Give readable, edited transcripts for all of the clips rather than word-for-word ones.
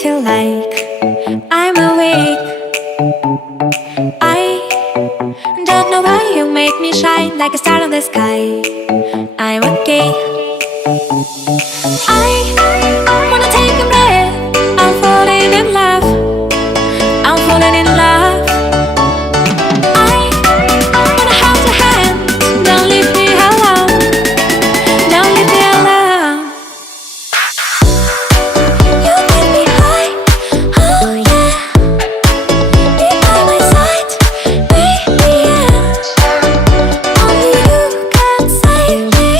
feel like I'm awake. I don't know why you make me shine like a star in the sky. I'm okay. I wanna take a breath. I'm falling in love. I'm falling in love. I wanna hold your hand. Don't leave me alone. Don't leave me alone. You get me high, oh yeah. Be by my side, baby, yeah. Only you can save me.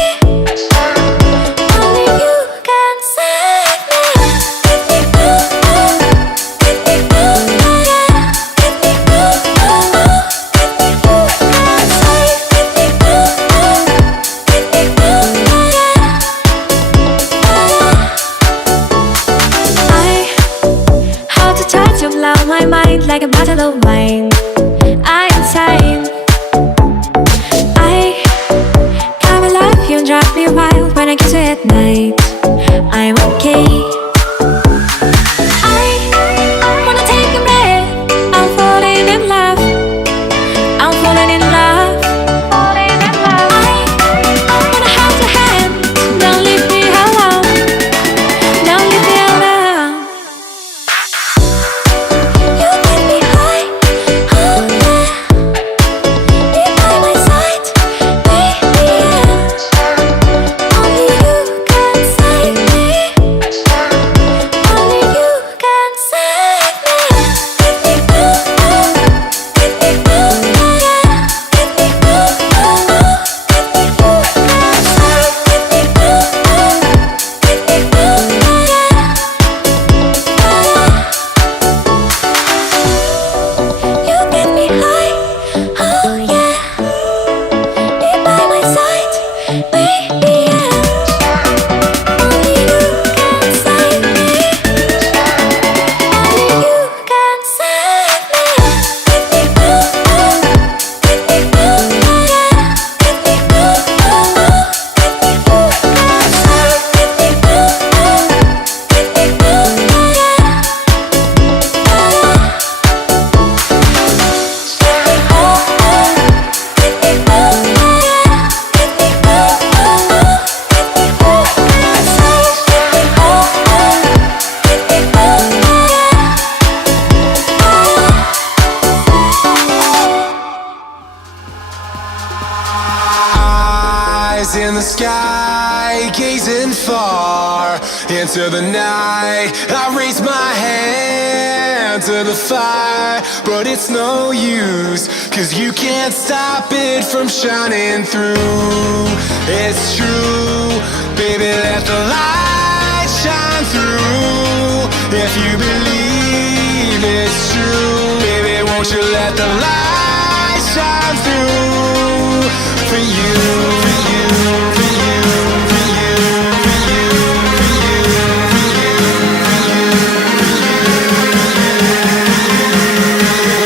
Only you can save me. Get me ooh, get me ooh, yeah. Get me ooh, get me you can save. Get me ooh, get me ooh, yeah. How to touch you blow my mind like a bottle of wine. I'm insane. I come alive, you drive me wild when I kiss you at night. I'm okay. I wanna take a breath. I'm falling in love. I'm falling in love. I wanna hold your hand. Don't leave me alone. Don't leave me alone. You get me high, oh yeah. Be by my side, baby, yeah. Only you can save me. Only you can save me. Get me ooh, get me ooh, yeah. Get me ooh, get me you can save. Get me ooh, get me ooh, yeah. You get me high, oh yeah. Be by my side, baby, yeah. Only you can save me. Only you can save me. Get me ooh, get me ooh, yeah. Get me ooh, get me you can save. Get me ooh, get me ooh, yeah. Eyes in the sky, gazing far into the night. I raise my hand to the fire, but it's no use, 'cause you can't stop it from shining through. It's true, baby, let the light shine through. If you believe it's true, baby, won't you let the light shine through for you, for you, for you, for you, for you, for you, for you, for you,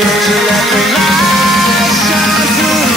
won't you let the light shine through?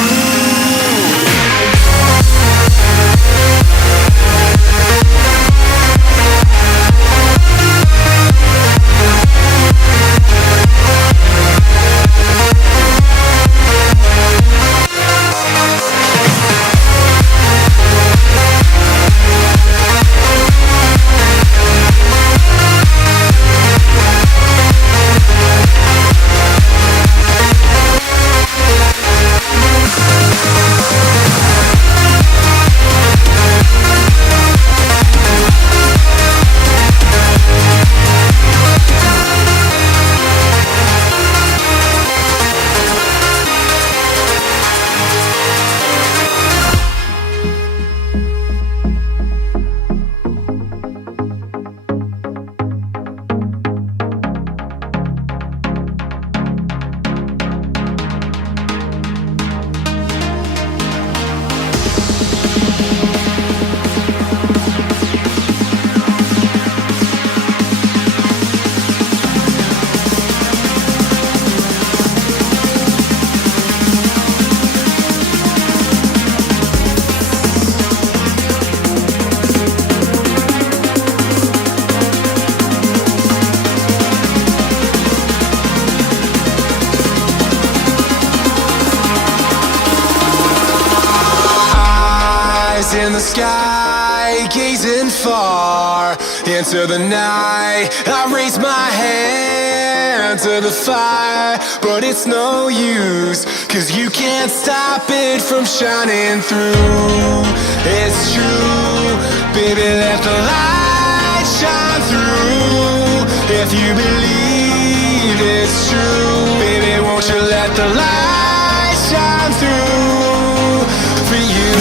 in the sky, gazing far into the night. I raise my hand to the fire, but it's no use, 'cause you can't stop it from shining through. It's true, baby, let the light shine through. If you believe it's true, baby, won't you let the light shine through for you,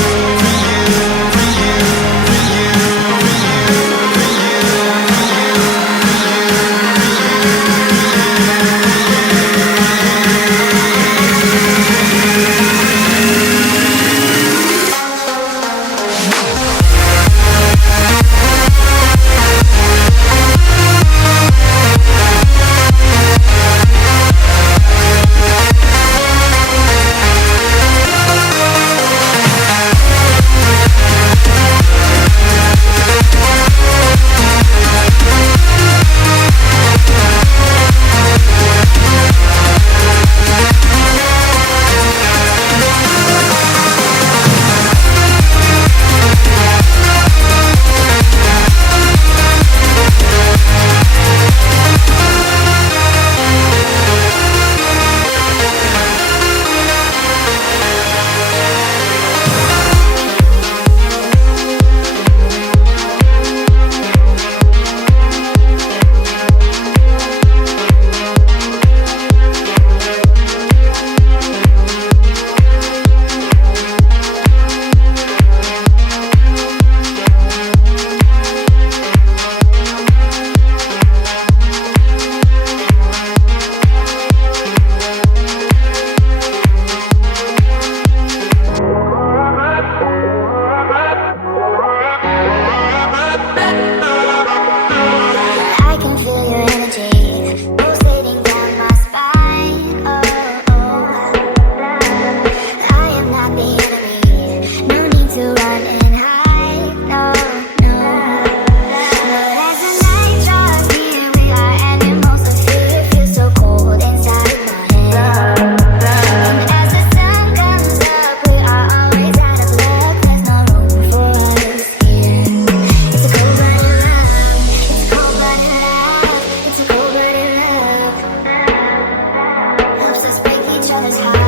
for you, for you, for you, for you, for you, for you, I can feel your energy pulsating down my spine. Oh, oh. I am not the enemy. No need to run and hide. No, no. But as the night draws near, we are animals of fear. Feels so cold inside my head. And as the sun comes up, we are always out of luck. There's no room for us here. It's a cold-blooded love. It's a cold-blooded love. It's a cold-blooded love. Helps us break each other's hearts.